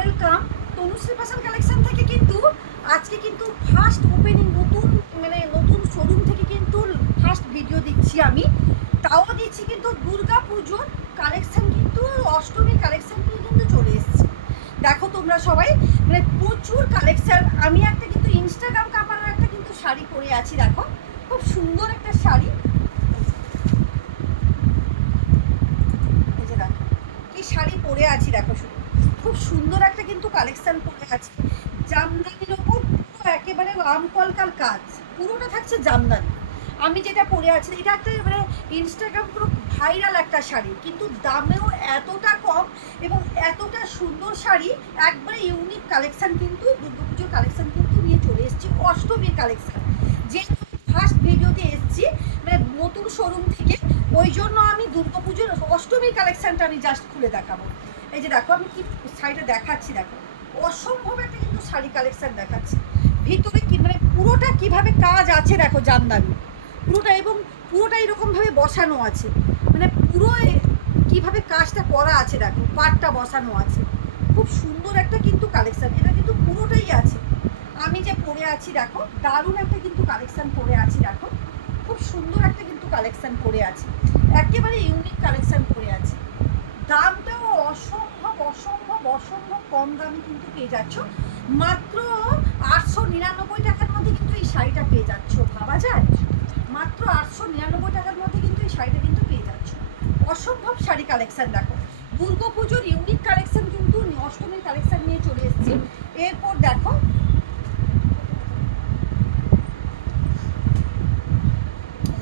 Welcome Tanushree fashion collection থেকে। কিন্তু আজকে কিন্তু ফার্স্ট ওপেনিং নতুন শোরুম থেকে কিন্তু ফার্স্ট ভিডিও দিচ্ছি আমি। তাও দিচ্ছি কিন্তু দুর্গা পুজোর কালেকশন, কিন্তু অষ্টমীর কালেকশন কিন্তু চলে এসেছে। দেখো তোমরা সবাই, প্রচুর কালেকশন। আমি একটা কিন্তু ইনস্টাগ্রাম কাপানো একটা কিন্তু শাড়ি পরে আছি, দেখো খুব সুন্দর একটা শাড়ি। এই যে দেখো কি শাড়ি পরে আছি, দেখো শুধু খুব সুন্দর একটা কিন্তু কালেকশন পরে আছে জামদানির ওপর, পুরো একেবারে আমকলকার কাজ, পুরোটা থাকছে জামদানি। আমি যেটা পরে আছি এটা একটা ইনস্টাগ্রাম পুরো ভাইরাল একটা শাড়ি, কিন্তু দামেও এতটা কম এবং এতটা সুন্দর শাড়ি। একবারে ইউনিক কালেকশন, কিন্তু দুর্গাপুজোর কালেকশন কিন্তু নিয়ে চলে এসেছি, অষ্টমীর কালেকশন। যে ফার্স্ট ভিডিওতে এসেছি নতুন শোরুম থেকে, ওই জন্য আমি দুর্গাপুজোর অষ্টমীর কালেকশনটা আমি জাস্ট খুলে দেখাবো। এই যে দেখো আমি কি শাড়িটা দেখাচ্ছি, দেখো অসম্ভব একটা কিন্তু শাড়ি কালেকশন দেখাচ্ছি। ভিতরে কি পুরোটা কিভাবে কাজ আছে দেখো, জামদানি পুরোটা, এবং পুরোটা এরকমভাবে বসানো আছে, পুরো কিভাবে কাজটা করা আছে দেখো, পাটটা বসানো আছে। খুব সুন্দর একটা কিন্তু কালেকশন, এটা কিন্তু পুরোটাই আছে। আমি যে পরে আছি দেখো, দারুণ একটা কিন্তু কালেকশন পরে আছি, দেখো খুব সুন্দর একটা কিন্তু কালেকশন পরে আছে, একেবারে ইউনিক কালেকশন পরে আছে। দামটাও অসম্ভব অসম্ভব অসম্ভব কম দামে কিন্তু পেয়ে যাচ্ছ, মাত্র 899 টাকার মধ্যে কিন্তু এই শাড়িটা পেয়ে যাচ্ছ। ভাবা যায়, মাত্র 899 টাকার মধ্যে কিন্তু এই শাড়িটা কিন্তু পেয়ে যাচ্ছ। অসম্ভব শাড়ি কালেকশন দেখো, দুর্গা পুজোর ইউনিক কালেকশন কিন্তু অষ্টমীর কালেকশন নিয়ে চলে এসেছি। এরপর দেখো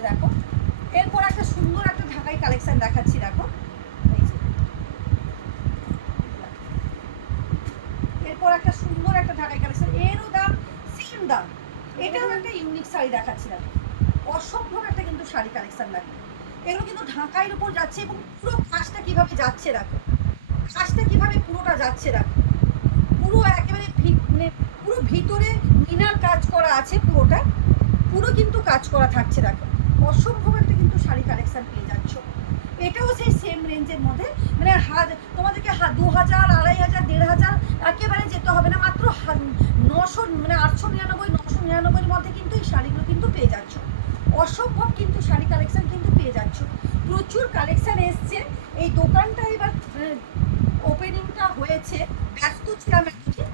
দেখো এরপর একটা সুন্দর একটা ঢাকাই কালেকশন দেখাচ্ছি, দেখো এরপর একটা সুন্দর একটা ঢাকাই কালেকশন, এরও দাম সেম দাম। এটাও একটা ইউনিক শাড়ি দেখাচ্ছি, দেখো অসম্ভব একটা কিন্তু শাড়ি কালেকশন দেখো। এগুলো কিন্তু ঢাকাইয়ের উপর যাচ্ছে এবং পুরো কাজটা কিভাবে যাচ্ছে দেখো, কাজটা কিভাবে পুরোটা যাচ্ছে দেখো, পুরো একেবারে পুরো ভিতরে মিনার কাজ করা আছে, পুরোটা পুরো কিন্তু কাজ করা থাকছে দেখো। অসম্ভব একটা কিন্তু শাড়ি কালেকশন পেয়ে যাচ্ছ। এটাও সেই সেম রেঞ্জের মধ্যে, তোমাদেরকে 2000, 2500, 1500 একেবারে যেতে হবে না, মাত্র 899, 999 মধ্যে কিন্তু এই শাড়িগুলো কিন্তু পেয়ে যাচ্ছ। অসম্ভব কিন্তু শাড়ি কালেকশন কিন্তু পেয়ে যাচ্ছ, প্রচুর কালেকশন এসছে। এই দোকানটা এবার ওপেনিংটা হয়েছে, ব্যস্ত ছিলাম একদিন,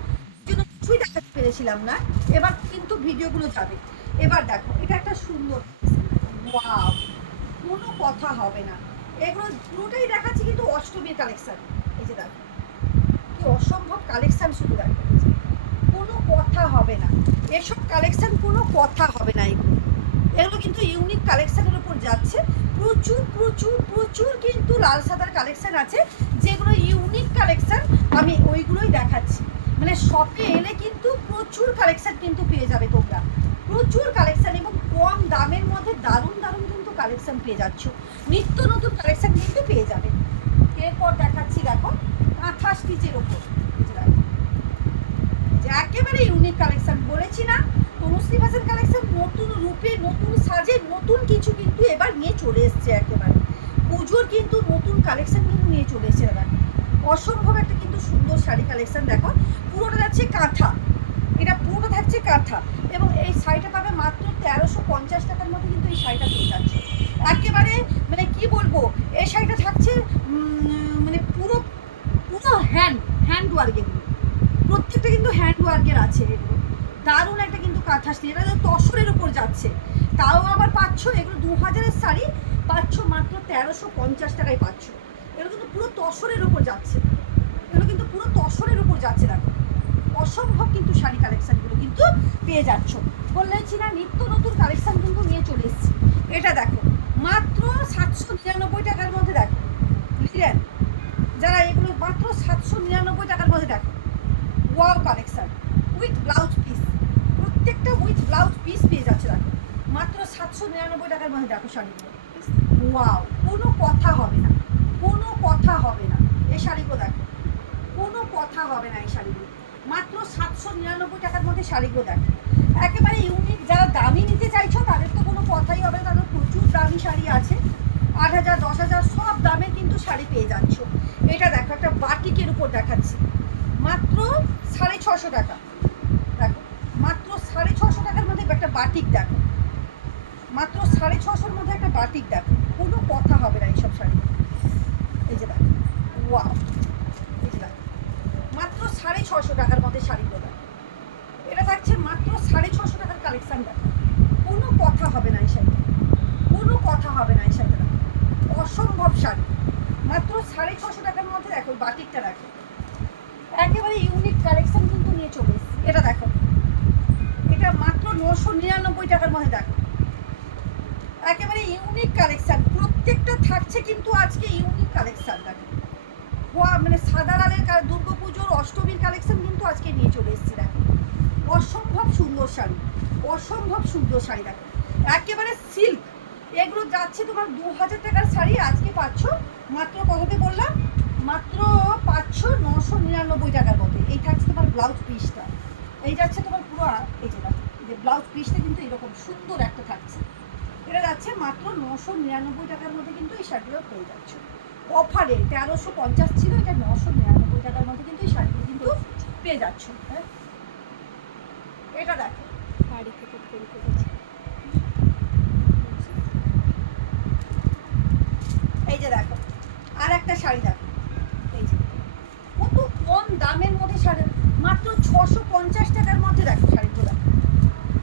জন্য কিছুই দেখাতে পেরেছিলাম না। এবার কিন্তু ভিডিওগুলো যাবে। এবার দেখো এটা একটা সুন্দর, ওয়াও, কোনো কথা হবে না, এগুলো পুরোটাই দেখাচ্ছি কিন্তু অষ্টমীর কালেকশন। এই যে দেখো কি অসম্ভব কালেকশন, শুধু দেখো কোনো কথা হবে না, এসব কালেকশন কোনো কথা হবে না। এগুলো কিন্তু ইউনিক কালেকশনের উপর যাচ্ছে, প্রচুর প্রচুর প্রচুর কিন্তু লাল সাদার কালেকশন আছে, যেগুলো ইউনিক কালেকশন আমি ওইগুলোই দেখাচ্ছি। শপে এলে কিন্তু প্রচুর কালেকশন কিন্তু পেয়ে যাবে তোমরা, প্রচুর কালেকশন এবং কম দামের মধ্যে দারুণ দারুণ কিন্তু কালেকশন পেয়ে যাচ্ছ, নিত্য নতুন কালেকশন কিন্তু পেয়ে যাবে। এরপর দেখাচ্ছি দেখো কাঁথা স্টিচের ওপর, একেবারে ইউনিক কালেকশন। বলেছি না তনুশ্রী ফ্যাশন কালেকশন নতুন রূপে, নতুন সাজে, নতুন কিছু কিন্তু এবার নিয়ে চলে এসছে, একেবারে পুজোর কিন্তু নতুন কালেকশন কিন্তু নিয়ে চলে এসছে এবার। অসম্ভব একটা কিন্তু সুন্দর শাড়ি কালেকশন দেখো, পুরোটা যাচ্ছে কাঁথা, এটা পুরোটা থাকছে কাঁথা, এবং এই শাড়িটা পাবে মাত্র 1350 টাকার মধ্যে কিন্তু এই শাড়িটা পেয়ে যাচ্ছে। একেবারে কি বলবো, এই শাড়িটা থাকছে পুরো পুরো হ্যান্ড ওয়ার্ক, এগুলো প্রত্যেকটা কিন্তু হ্যান্ড ওয়ার্কের আছে। এগুলো দারুণ একটা কিন্তু কাঁথা স্টিচ, এটা তসরের উপর যাচ্ছে, তাও আবার পাচ্ছ এগুলো 2000-এর শাড়ি পাচ্ছ মাত্র 1350 টাকায় পাচ্ছ। এগুলো কিন্তু পুরো তসরের উপর যাচ্ছে, এগুলো কিন্তু পুরো তসরের উপর যাচ্ছে দেখো। অসম্ভব কিন্তু শাড়ি কালেকশনগুলো কিন্তু পেয়ে যাচ্ছ। বললেছি না নিত্য নতুন কালেকশন কিন্তু নিয়ে চলে এসেছি। এটা দেখো মাত্র 799 টাকার মধ্যে, দেখো বুঝলেন যারা, এগুলো মাত্র 799 টাকার মধ্যে দেখো, wow collection with blouse piece, প্রত্যেকটা উইথ ব্লাউজ পিস পেয়ে যাচ্ছে দেখো, মাত্র 799 টাকার মধ্যে দেখো শাড়িগুলো। ওয়াও, কোনো কথা হবে না, কোনো কথা হবে না, এই শাড়িগুলো দেখো কোনো কথা হবে না, এই শাড়িগুলো মাত্র 799 টাকার মধ্যে শাড়িগুলো দেখো, একেবারে ইউনিক। যারা দামি নিতে চাইছো তাদের তো কোনো কথাই হবে না, তাদের প্রচুর দামি শাড়ি আছে, 8000, 10,000 সব দামে কিন্তু শাড়ি পেয়ে যাচ্ছ। এটা দেখো একটা বাটিকের উপর দেখাচ্ছি, মাত্র 650 টাকা। দেখো মাত্র 650 টাকার মধ্যে একটা বাটিক দেখো, মাত্র 650-র মধ্যে একটা বাটিক দেখো, কোনো কথা হবে না এইসব শাড়ি। এই যে দেখো, ওয়াও, এই যে দেখো মাত্র 650 টাকার মধ্যে শাড়িগুলো দেখো। এটা থাকছে মাত্র 650 টাকার কালেকশান দেখো, কোনো কথা হবে না এই শাড়িটা, কোনো কথা হবে না এই শাড়িটা দেখো, অসম্ভব শাড়ি। মাত্র 650 টাকার মধ্যে দেখো বাটিকটা দেখো, একেবারে ইউনিক কালেকশন কিন্তু নিয়ে চলে এসেছি। এটা দেখো, এটা মাত্র 999 টাকার মধ্যে দেখো, একেবারে ইউনিক কালেকশন, প্রত্যেকটা থাকছে কিন্তু আজকে ইউনিক কালেকশন দেখো। মানে সাদা লালের দুর্গাপুজোর অষ্টমীর কালেকশন কিন্তু আজকে নিয়ে চলে এসেছি দেখো, অসম্ভব সুন্দর শাড়ি, অসম্ভব সুন্দর শাড়ি দেখো, একেবারে সিল্ক। এগুলো যাচ্ছে তোমার 2000 টাকার শাড়ি, আজকে পাচ্ছ মাত্র কততে বললাম, মাত্র পাচ্ছ 999 টাকার মধ্যে। এই থাকছে তোমার ব্লাউজ পিসটা, এই যাচ্ছে তোমার পুরো, এই যে ব্লাউজ পিসটা কিন্তু এরকম সুন্দর একটা থাকছে। এটা যাচ্ছে মাত্র 999 টাকার মধ্যে কিন্তু এই শাড়িগুলো পেয়ে যাচ্ছ অফারে। 1350 ছিল, এটা 999 টাকার মধ্যে কিন্তু এই শাড়িগুলো কিন্তু পেয়ে যাচ্ছ। হ্যাঁ, এটা দেখো বাড়ি থেকে ফোন করেছি। এই যে দেখো আর একটা শাড়ি দেখো, এই যে কত কম দামের মধ্যে শাড়ি, মাত্র 650 টাকার মধ্যে দেখো শাড়িগুলো দেখো,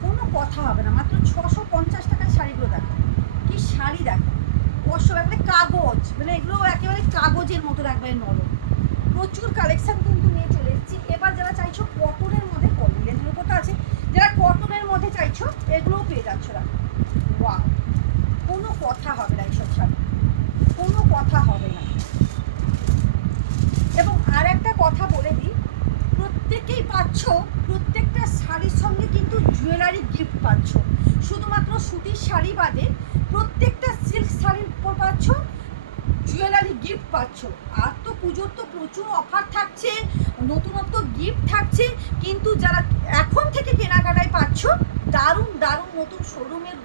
কোনো কথা হবে না, মাত্র 650 টাকার শাড়িগুলো দেখো, কি শাড়ি দেখো, অবশ্যই একেবারে কাগজ, মানে এগুলো একেবারে কাগজের মতো একবারে নরম। প্রচুর কালেকশন কিন্তু নিয়ে চলে এসেছি। এবার যারা চাইছো কটনের মধ্যে, কটনের উপর তো আছে, যারা কটনের মধ্যে চাইছো এগুলোও পেয়ে যাচ্ছ না। ওয়াও, কোনো কথা হবে না এইসব শাড়ি, কোনো কথা হবে না। এবং আর একটা কথা বলে দিই, প্রত্যেকেই পাচ্ছ, প্রত্যেকটা শাড়ির সঙ্গে কিন্তু জুয়েলারি গিফট পাচ্ছ। শুধুমাত্র সুতির শাড়ি বাদে প্রত্যেকটা সিল্ক শাড়ির উপর পাচ্ছ জুয়েলারি গিফট পাচ্ছ। আর তো পুজোর তো প্রচুর অফার থাকছে, নতুনত্ব গিফট থাকছে, কিন্তু যারা এখন থেকে কেনাকাটায় পাচ্ছ, দারুণ দারুণ নতুন শোরুমের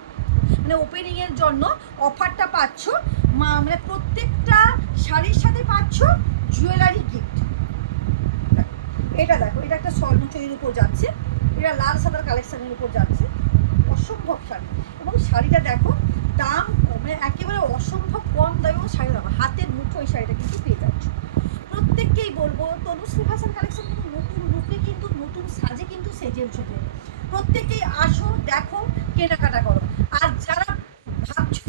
মানে ওপেনিংয়ের জন্য অফারটা পাচ্ছ। মানে প্রত্যেকটা শাড়ির সাথে পাচ্ছ জুয়েলারি গিফট। এটা দেখো, এটা একটা স্বর্ণচুরির উপর যাচ্ছে, এটা লাল সাদার কালেকশনের উপর যাচ্ছে, অসম্ভব শাড়ি। এবং শাড়িটা দেখো দাম কমে, একেবারে অসম্ভব কম দামে শাড়ি দেখো, হাতের মুঠো এই শাড়িটা কিন্তু পেয়ে যাচ্ছ। প্রত্যেককেই বলবো, তনুশ্রী ফ্যাশন কালেকশন কিন্তু নতুন রূপে কিন্তু নতুন সাজে কিন্তু সেজে উঠেছে। প্রত্যেকেই আসো, দেখো, কেনাকাটা করো। আর যারা ভাবছো